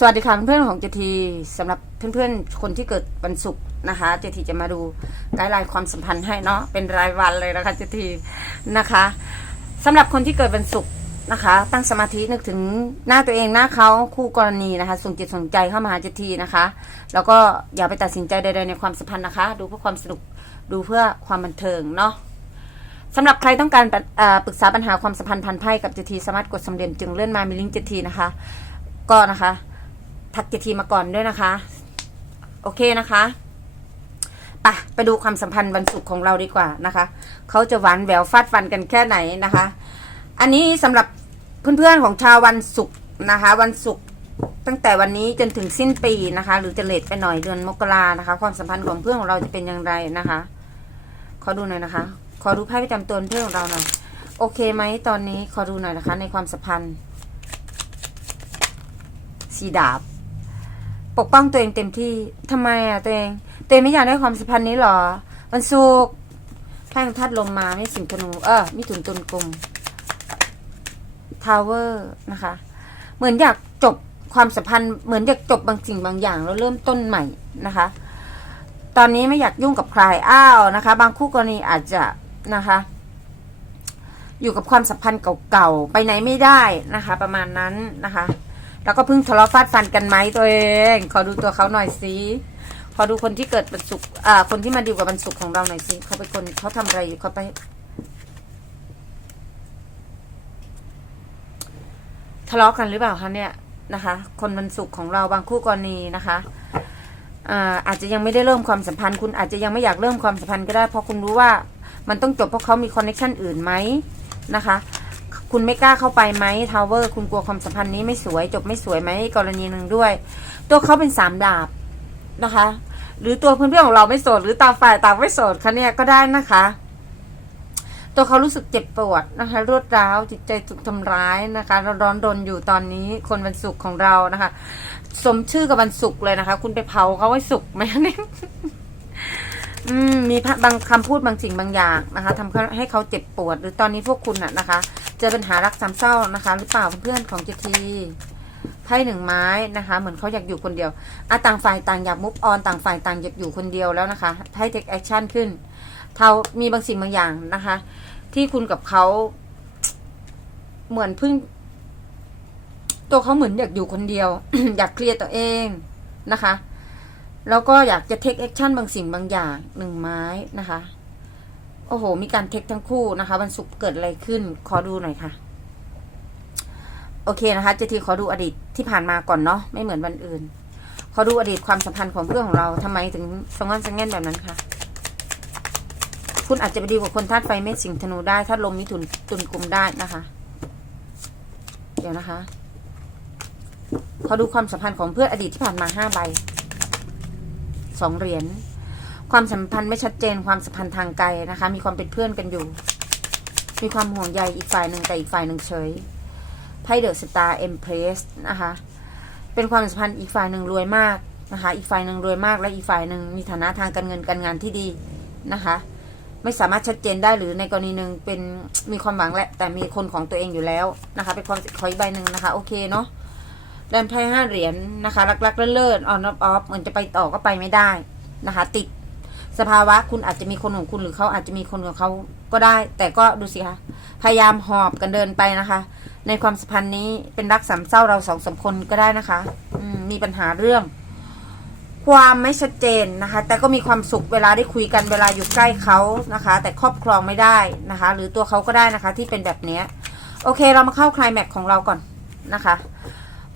สวัสดีค่ะเพื่อนๆของเจทีสำหรับเพื่อนๆ คนที่เกิดวันศุกร์นะคะเจทีจะมาดูไกด์ไลน์ความสัมพันธ์ให้เนาะเป็นรายวันเลยนะคะเจทีนะคะสำหรับคนที่เกิดวันศุกร์นะคะ ตั้งสมาธินึกถึงหน้าตัวเองหน้าเขาคู่กรณีนะคะส่งจิตส่งใจเข้ามาหาเจทีนะคะ แล้วก็อย่าไปตัดสินใจใดๆในความสัมพันธ์นะคะ ดูเพื่อความสนุกดูเพื่อความบันเทิงเนาะสำหรับใครต้องการปรึกษาปัญหาความสัมพันธ์พันไพ่กับเจทีสามารถกดสำเร็จจึงเลื่อนมามีลิงก์เจทีนะคะ ก็นะคะ ทักเจทีมาก่อนด้วยนะคะ โอเคนะคะไปไปดูความสัมพันธ์วันศุกร์ของเราดีกว่านะคะ เขาจะหวานแหววฟาดฟันกันแค่ไหนนะคะ อันนี้สำหรับเพื่อนๆของชาววันศุกร์นะคะ วันศุกร์ตั้งแต่วันนี้จนถึงสิ้นปีนะคะ หรือจะเลทไปหน่อยเดือนมกรานะคะ ความสัมพันธ์ของเพื่อนของเราจะเป็นอย่างไรนะคะ ขอดูหน่อยนะคะ ขอดูไพ่ประจำตัวเพื่อนของเราหน่อยโอเคไหมตอนนี้ขอดูหน่อยนะคะ ในความสัมพันธ์สีดาบ ปกป้องตัวเองเต็มที่ทำไมอะตัวเองตัวเองไม่อยากได้ความสัมพันธ์นี้หรอวันศุกร์แพ่งทัดลมมาไม่สิงธนู เออมิถุนตุนกลมทาวเวอร์นะคะ เหมือนอยากจบความสัมพันธ์เหมือนอยากจบบางสิ่งบางอย่างแล้วเริ่มต้นใหม่นะคะ ตอนนี้ไม่อยากยุ่งกับใครอ้าวนะคะ บางคู่กรณีอาจจะนะคะ อยู่กับความสัมพันธ์เก่าๆไปไหนไม่ได้นะคะ ประมาณนั้นนะคะ แล้วก็เพิ่งทะเลาะฟาดฟันกันไหมตัวเอง ขอดูตัวเขาหน่อยสิขอดูคนที่เกิดวันศุกอ่า คนที่มาดีลกับวันศุกของเราหน่อยสิเขาเป็นคนเขาทำอะไรอยู่เขาไป ทะเลาะกันหรือเปล่าคะเนี่ยนะคะ คนวันศุกของเราบางคู่กรณีนะคะอ่าอาจจะยังไม่ได้เริ่มความสัมพันธ์ คุณอาจจะยังไม่อยากเริ่มความสัมพันธ์ก็ได้เพราะคุณรู้ว่ามันต้องจบเพราะเขามีคอนเนคชันอื่นไหมนะคะ คุณไม่กล้าเข้าไปไหมทาวเวอร์คุณกลัวความสัมพันธ์นี้ไม่สวย จบไม่สวยไหมกรณีหนึ่งด้วย ตัวเขาเป็นสามดาบนะคะ หรือตัวเพื่อนๆของเราไม่โสด หรือตาฝ่ายต่างไม่โสดคะเนี่ยก็ได้นะคะ ตัวเขารู้สึกเจ็บปวดนะคะรวดร้าวจิตใจถูกทำร้ายนะคะร้อนรนอยู่ตอนนี้คนวันศุกร์ของเรานะคะ สมชื่อกับวันศุกร์เลยนะคะ คุณไปเผาเขาไว้ศุกไหมเนี่ยมีบางคำพูดบางสิ่งบางอย่างนะคะทำให้เขาเจ็บปวด หรือตอนนี้พวกคุณน่ะนะคะ เจอปัญหารักสามเศร้านะคะ หรือเปล่าเพื่อนๆของเจทีไพ่หนึ่งไม้นะคะ เหมือนเขาอยากอยู่คนเดียวอะต่างฝ่ายต่างอยากมุฟออนต่างฝ่ายต่างอยากอยู่คนเดียวแล้วนะคะไพ่เทคแอคชั่นขึ้นเทามีบางสิ่งบางอย่างนะคะ ที่คุณกับเขาเหมือนเพิ่ง ตัวเขาเหมือนอยากอยู่คนเดียว อยากเคลียร์ตัวเองนะคะ แล้วก็อยากจะเทคแอคชั่นบางสิ่งบางอย่างหนึ่งไม้นะคะ โอ้โห มีการเทคทั้งคู่นะคะวันศุกร์เกิดอะไรขึ้น ขอดูหน่อยค่ะ โอเคนะคะ เจทีขอดูอดีตที่ผ่านมาก่อนเนาะ ไม่เหมือนวันอื่น ขอดูอดีตความสัมพันธ์ของเพื่อนของเราทำไมถึงสงวนสงเง่นแบบนั้นคะคุณอาจจะไปดีกว่าคนธาตุไฟเมษสิงห์ธนูได้ธาตุลมมิถุนตุนกลุ่มได้นะคะ เดี๋ยวนะคะ ขอดูความสัมพันธ์ของเพื่อนอดีตที่ผ่านมาห้าใบสองเหรียญ ความสัมพันธ์ไม่ชัดเจนความสัมพันธ์ทางไกลนะคะ มีความเป็นเพื่อนกันอยู่ มีความห่วงใยอีกฝ่ายหนึ่งแต่อีกฝ่ายหนึ่งเฉยไพ่เดอะสตาร์เอ็มเพรสนะคะ เป็นความสัมพันธ์อีกฝ่ายหนึ่งรวยมากนะคะ อีกฝ่ายหนึ่งรวยมากและอีกฝ่ายหนึ่งมีฐานะทางการเงินการงานที่ดีนะคะ ไม่สามารถชัดเจนได้หรือในกรณีหนึ่งเป็นมีความหวังแหละแต่มีคนของตัวเองอยู่แล้วนะคะ เป็นความขออีกใบหนึ่งนะคะ โอเคเนาะแดนไพ่ห้าเหรียญนะคะ รักๆเลิศๆออนออฟเหมือนจะไปต่อก็ไปไม่ได้นะคะ ติด สภาวะคุณอาจจะมีคนของคุณหรือเขาอาจจะมีคนของเขาก็ได้ แต่ก็ดูสิคะพยายามหอบกันเดินไปนะคะ ในความสัมพันธ์นี้เป็นรักสามเศร้าเราสองสามคนก็ได้นะคะอืมมีปัญหาเรื่อง ความไม่ชัดเจนนะคะ แต่ก็มีความสุขเวลาได้คุยกันเวลาอยู่ใกล้เขานะคะ แต่ครอบครองไม่ได้นะคะ หรือตัวเขาก็ได้นะคะ ที่เป็นแบบเนี้ยโอเคเรามาเข้าคลายแม็กของเราก่อนนะคะ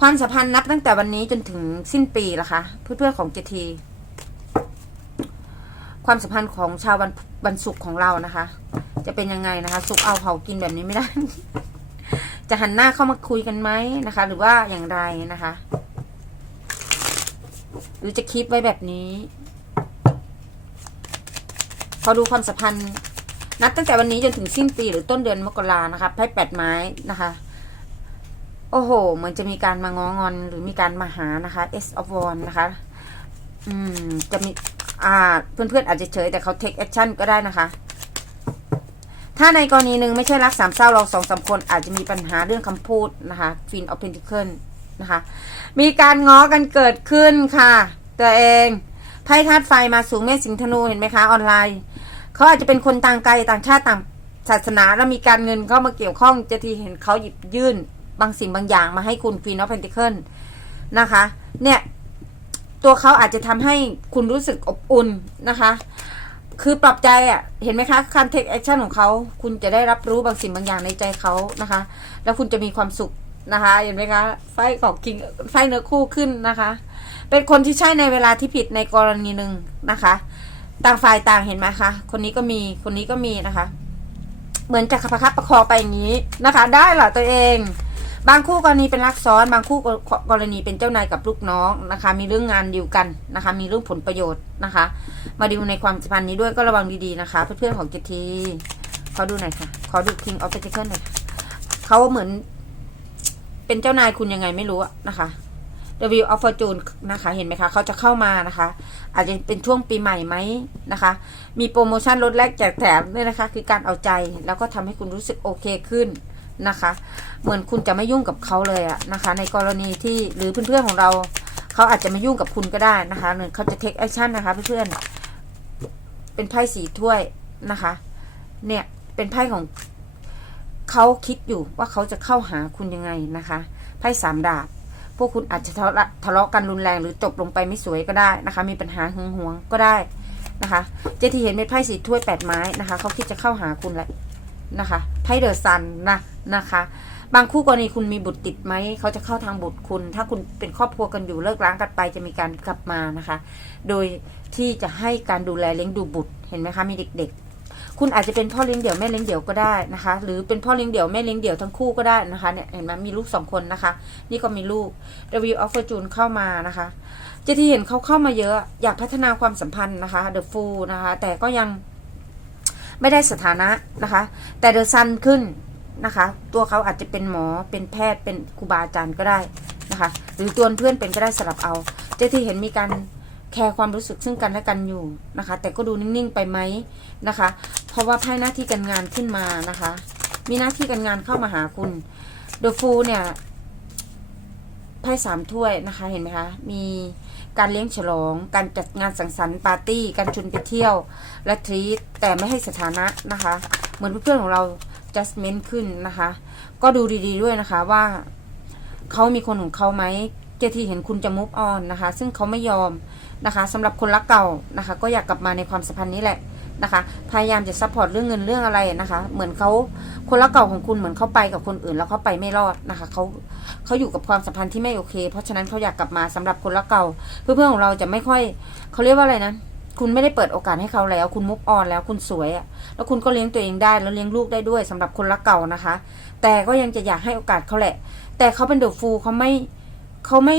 ความสัมพันธ์นับตั้งแต่วันนี้จนถึงสิ้นปีละคะ เพื่อนๆของเจที ความสัมพันธ์ของชาววันวันศุกร์ของเรานะคะ จะเป็นยังไงนะคะสุกเอาเผากินแบบนี้ไม่ได้ จะหันหน้าเข้ามาคุยกันไหมนะคะ หรือว่าอย่างไรนะคะ หรือจะคิดไว้แบบนี้พอดูความสัมพันธ์นับตั้งแต่วันนี้จนถึงสิ้นปีหรือต้นเดือนมกรานะคะไพ่แปดไม้นะคะ โอ้โหเหมือนจะมีการมางองอน หรือมีการมาหานะคะ S of w a n นะคะ อืม จะมี อ่าเพื่อนๆอาจจะเฉยแต่เขา take action ก็ได้นะคะ ถ้าในกรณีหนึ่งไม่ใช่รักสามเศร้าเราสองสามคนอาจจะมีปัญหาเรื่องคำพูดนะคะ Queen of Pentacle นะคะ มีการง้อกันเกิดขึ้นค่ะ ตัวเองไพ่ธาตุไฟมาสูงเมษสิงห์ธนูเห็นไหมคะออนไลน์เขาอาจจะเป็นคนต่างไกลต่างชาติต่างศาสนาแล้วมีการเงินเข้ามาเกี่ยวข้องจะทีเห็นเขาหยิบยื่นบางสิ่งบางอย่างมาให้คุณ Queen of Pentacles นะคะ เนี่ย ตัวเขาอาจจะทำให้คุณรู้สึกอบอุ่นนะคะ คือปรับใจอะ่ะ เห็นไหมคะการเทคแอคชั่นของเขา คุณจะได้รับรู้บางสิ่งบางอย่างในใจเขานะคะ แล้วคุณจะมีความสุขนะคะ เห็นไหมคะ ไฟของคิงไฟเนื้อคู่ขึ้นนะคะ เป็นคนที่ใช่ในเวลาที่ผิดในกรณีหนึ่งนะคะ ต่างฝ่ายต่างเห็นไหมคะ คนนี้ก็มี คนนี้ก็มีนะคะ เหมือนจะประคับประคองไปอย่างนี้นะคะ ได้เหรอตัวเอง บางคู่กรณีเป็นรักซ้อน บางคู่กรณีเป็นเจ้านายกับลูกน้องนะคะ มีเรื่องงานดีลกันนะคะ มีเรื่องผลประโยชน์นะคะ มาดีลในความสัมพันธ์นี้ด้วยก็ระวังดีๆนะคะเพื่อนๆของเจทีขอดูหน่อยค่ะ ขอดู King of Pentacles หน่อยเขาเหมือน เป็นเจ้านายคุณยังไงไม่รู้นะคะ The Wheel of Fortune นะคะ เห็นไหมคะ เขาจะเข้ามานะคะ อาจจะเป็นช่วงปีใหม่ไหมนะคะ มีโปรโมชั่นลดแลกแจกแถมด้วยนะคะ คือการเอาใจ แล้วก็ทำให้คุณรู้สึกโอเคขึ้น นะคะ เหมือนคุณจะไม่ยุ่งกับเขาเลยอะนะคะ ในกรณีที่หรือเพื่อนๆของเราเขาอาจจะไม่ยุ่งกับคุณก็ได้นะคะหรือเขาจะ take action นะคะเพื่อนๆเป็นไพ่สีถ้วยนะคะ เนี่ยเป็นไพ่ของเขาคิดอยู่ว่าเขาจะเข้าหาคุณยังไงนะคะไพ่สามดาบพวกคุณอาจจะทะเลาะทะเลาะกันรุนแรงหรือจบลงไปไม่สวยก็ได้นะคะ มีปัญหาหึงหวงก็ได้นะคะ เจที่เห็นเป็นไพ่สีถ้วยแปดไม้นะคะเขาคิดจะเข้าหาคุณแหละ นะคะไพ่เดอะซันนะนะคะ บางคู่กรณีคุณมีบุตรติดไหมเขาจะเข้าทางบุตรคุณ ถ้าคุณเป็นครอบครัวกันอยู่เลิกร้างกันไปจะมีการกลับมานะคะ โดยที่จะให้การดูแลเลี้ยงดูบุตรเห็นไหมคะมีเด็ก ๆ คุณอาจจะเป็นพ่อเลี้ยงเดี่ยวแม่เลี้ยงเดี่ยวก็ได้นะคะ หรือเป็นพ่อเลี้ยงเดี่ยวแม่เลี้ยงเดี่ยวทั้งคู่ก็ได้นะคะเนี่ยเห็นไหมมีลูกสองคนนะคะ นี่ก็มีลูก The Wheel of Fortune เข้ามานะคะเจที่เห็นเขาเข้ามาเยอะ อยากพัฒนาความสัมพันธ์นะคะ The Fool นะคะ แต่ก็ยัง ไม่ได้สถานะนะคะ แต่ The Sun ขึ้นนะคะ ตัวเขาอาจจะเป็นหมอเป็นแพทย์เป็นครูบาอาจารย์ก็ได้นะคะ หรือตัวเพื่อนเป็นก็ได้สลับเอา เจที่เห็นมีการแคร์ความรู้สึกซึ่งกันและกันอยู่นะคะ แต่ก็ดูนิ่งๆไปไหมนะคะ เพราะว่าไพ่หน้าที่การงานขึ้นมานะคะ มีหน้าที่การงานเข้ามาหาคุณ The Fool เนี่ยไพ่สามถ้วยนะคะเห็นไหมคะ มี การเลี้ยงฉลอง การจัดงานสังสรรค์ปาร์ตี้ การชวนไปเที่ยว และทรีตแต่ไม่ให้สถานะนะคะ เหมือนเพื่อนๆของเรา adjustment ขึ้นนะคะ ก็ดูดีๆด้วยนะคะว่าเขามีคนของเขาไหมเจที่เห็นคุณจะ move on นะคะ ซึ่งเขาไม่ยอมนะคะสำหรับคนรักเก่านะคะ ก็อยากกลับมาในความสัมพันธ์นี้แหละนะคะ พยายามจะซัพพอร์ตเรื่องเงินเรื่องอะไรนะคะ เหมือนเขาคนรักเก่าของคุณเหมือนเขาไปกับคนอื่นแล้วเขาไปไม่รอดนะคะเขา เขาอยู่กับความสัมพันธ์ที่ไม่โอเค เพราะฉะนั้นเขาอยากกลับมาสำหรับคนรักเก่า เพื่อนๆของเราจะไม่ค่อยเขาเรียกว่าอะไรนะคุณไม่ได้เปิดโอกาสให้เขาแล้ว คุณมุกออนแล้วคุณสวยอะแล้วคุณก็เลี้ยงตัวเองได้แล้วเลี้ยงลูกได้ด้วยสำหรับคนรักเก่านะคะ แต่ก็ยังจะอยากให้โอกาสเขาแหละ แต่เขาเป็นเดอะฟูเขาไม่เขาไม่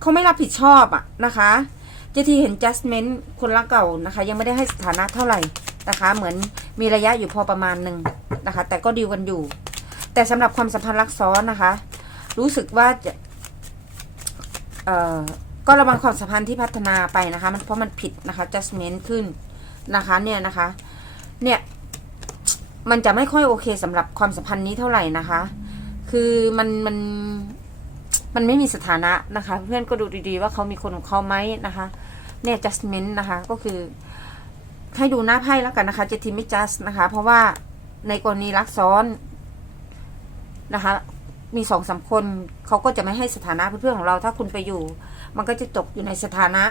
เขาไม่รับผิดชอบอะนะคะเจทีเห็น justment คนรักเก่านะคะ ยังไม่ได้ให้สถานะเท่าไหร่นะคะ เหมือนมีระยะอยู่พอประมาณหนึ่งนะคะ แต่ก็ดีกันอยู่ แต่สำหรับความสัมพันธ์รักซ้อนนะคะ รู้สึกว่าจะเอ่อก็ระวังความสัมพันธ์ที่พัฒนาไปนะคะมันเพราะมันผิดนะคะ judgment ขึ้นนะคะเนี่ยนะคะ เนี่ยมันจะไม่ค่อยโอเคสำหรับความสัมพันธ์นี้เท่าไหร่นะคะ คือมันมันมันไม่มีสถานะนะคะ เพื่อนก็ดูดีๆว่าเขามีคนของเขาไหมนะคะ เนี่ย judgment นะคะ ก็คือให้ดูหน้าไพ่แล้วกันนะคะจะทีไม่ just นะคะ เพราะว่าในกรณีรักซ้อนนะคะ มีสองสามคนเขาก็จะไม่ให้สถานะเพื่อนๆของเรา ถ้าคุณไปอยู่ มันก็จะตกอยู่ในสถานะ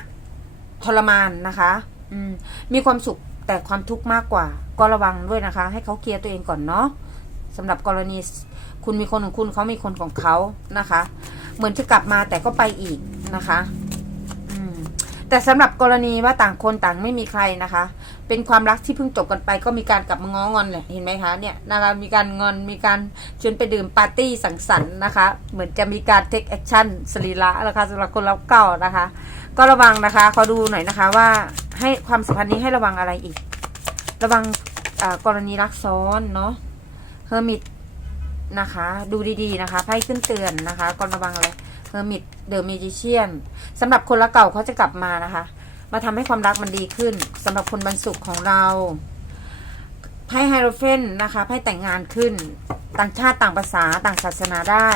ทรมานนะคะ อืม มีความสุขแต่ความทุกข์มากกว่า ก็ระวังด้วยนะคะ ให้เขาเคลียร์ตัวเองก่อนเนาะสำหรับกรณีคุณมีคนของคุณเขามีคนของเขานะคะ เหมือนจะกลับมาแต่ก็ไปอีกนะคะอืมแต่สำหรับกรณีว่าต่างคนต่างไม่มีใครนะคะ เป็นความรักที่เพิ่งจบกันไป ก็มีการกลับมาง้องอนแหละเห็นไหมคะเนี่ยนะคะมีการงอนมีการชวนไปดื่มปาร์ตี้สังสรรค์นะคะ เหมือนจะมีการเทคแอคชั่นสรีระนะคะสำหรับคนรักเก่านะคะ ก็ระวังนะคะขอดูหน่อยนะคะว่าให้ความสัมพันธ์นี้ให้ระวังอะไรอีก ระวังกรณีรักซ้อนเนาะเฮอร์มิตนะคะ ดูดีๆนะคะไพ่ขึ้นเตือนนะคะก็ระวังอะไรเฮอร์มิตเดอะมิจิเชียนสำหรับคนรักเก่าเขาจะกลับมานะคะ มาทำให้ความรักมันดีขึ้นสำหรับคนบรรสุขของเราไพ่ไฮโรเฟนนะคะไพ่แต่งงานขึ้น ต่างชาติต่างภาษาต่างศาสนาได้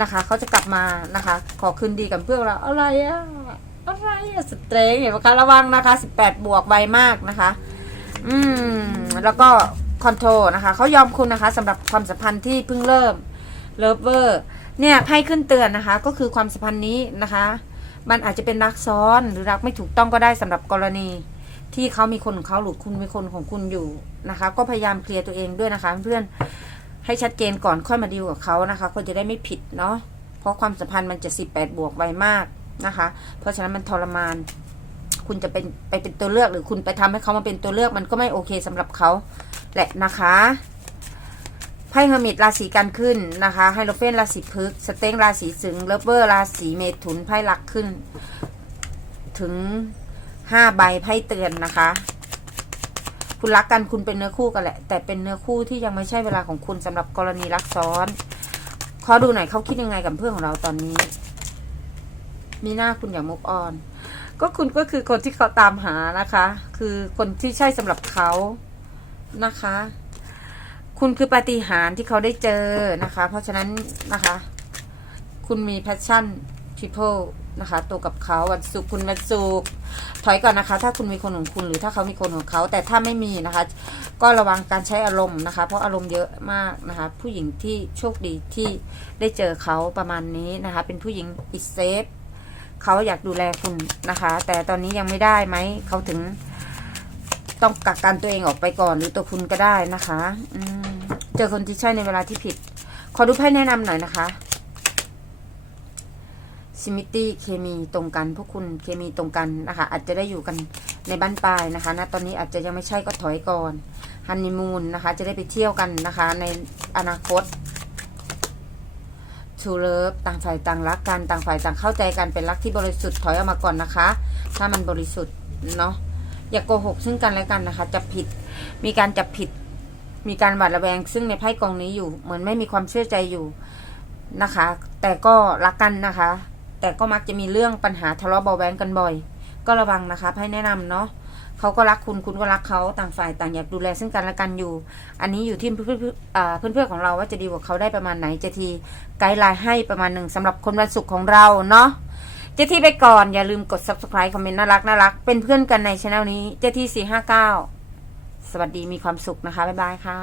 นะคะเขาจะกลับมานะคะ ขอคืนดีกับเพื่อนเราอะไรอะอะไรอะสเตรงเห็นไหมคะระวังนะคะ 18 บวกไวมากนะคะ อืมแล้วก็คอนโทรนะคะเขายอมคุณนะคะสำหรับความสัมพันธ์ที่เพิ่งเริ่มเลิฟเวอร์เนี่ยไพ่ขึ้นเตือนนะคะ ก็คือความสัมพันธ์นี้นะคะ มันอาจจะเป็นรักซ้อนหรือรักไม่ถูกต้องก็ได้สำหรับกรณี ที่เขามีคนของเขาหรือคุณมีคนของคุณอยู่นะคะ ก็พยายามเคลียร์ตัวเองด้วยนะคะ เพื่อนให้ชัดเจนก่อนค่อยมาดีลกับเขานะคะคนจะได้ไม่ผิดเนาะเพราะความสัมพันธ์มันจะ18บวกไวมากนะคะ เพราะฉะนั้นมันทรมาน คุณจะเป็นไปเป็นตัวเลือกหรือคุณไปทำให้เขามาเป็นตัวเลือกมันก็ไม่โอเคสำหรับเขาแหละนะคะ ไพ่เฮอร์มิตราศีกันขึ้นนะคะไฮโลเฟนราศีพฤกษ์สเต็งราศีสิงห์เลเวอร์ราศีเมถุนไพ่ลักขึ้น ถึงห้าใบไพ่เตือนนะคะ คุณรักกันคุณเป็นเนื้อคู่กันแหละ แต่เป็นเนื้อคู่ที่ยังไม่ใช่เวลาของคุณสำหรับกรณีรักซ้อนขอดูหน่อยเขาคิดยังไงกับเพื่อนของเราตอนนี้ มีหน้าคุณอย่างมุกออน ก็คุณก็คือคนที่เขาตามหานะคะ คือคนที่ใช่สำหรับเขานะคะ คุณคือปาฏิหาริย์ที่เขาได้เจอนะคะ เพราะฉะนั้นนะคะ คุณมีแพชชั่น people นะคะตัวกับเขาวันศุกร์คุณวันศุกร์ถอยก่อนนะคะ ถ้าคุณมีคนของคุณหรือถ้าเขามีคนของเขา แต่ถ้าไม่มีนะคะ ก็ระวังการใช้อารมณ์นะคะ เพราะอารมณ์เยอะมากนะคะ ผู้หญิงที่โชคดีที่ได้เจอเขาประมาณนี้นะคะ เป็นผู้หญิงอิสเซฟเขาอยากดูแลคุณนะคะ แต่ตอนนี้ยังไม่ได้ไหมเขาถึงต้องกักกันตัวเองออกไปก่อนหรือตัวคุณก็ได้นะคะ อืม เจอคนที่ใช่ในเวลาที่ผิด ขอดูไพ่แนะนำหน่อยนะคะซิมิตี้เคมีตรงกันพวกคุณเคมีตรงกันนะคะอาจจะได้อยู่กันในบ้านปลายนะคะณตอนนี้อาจจะยังไม่ใช่ก็ถอยก่อนฮันนีมูนนะคะ จะได้ไปเที่ยวกันนะคะ ในอนาคตทูเลิฟต่างฝ่ายต่างรักกันต่างฝ่ายต่างเข้าใจกันเป็นรักที่บริสุทธิ์ถอยออกมาก่อนนะคะ ถ้ามันบริสุทธิ์เนาะอย่ากโกหกซึ่งกันและกันนะคะจับผิดมีการจับผิด มีการหวาดระแวง ซึ่งในไพ่กองนี้อยู่ เหมือนไม่มีความเชื่อใจอยู่นะคะ แต่ก็รักกันนะคะ แต่ก็มักจะมีเรื่องปัญหาทะเลาะเบาแวงกันบ่อย ก็ระวังนะคะไพ่แนะนำเนาะเขาก็รักคุณคุณก็รักเขาต่างฝ่ายต่างอยากดูแลซึ่งกันและกันอยู่ อันนี้อยู่ที่เพื่อนๆอ่าเพื่อนของเราว่าจะดีกว่าเขาได้ประมาณไหนเจะทีไกด์ไลน์ให้ประมาณหนึ่งสำหรับคนวันศุกร์ของเราเนาะเจทีไปก่อนอย่าลืมกด subscribe คอมเมนต์น่ารักน่ารักเป็นเพื่อนกันในช anel นี้เจที่สี่ห้าเก้า สวัสดีมีความสุขนะคะ บ๊ายบายค่ะ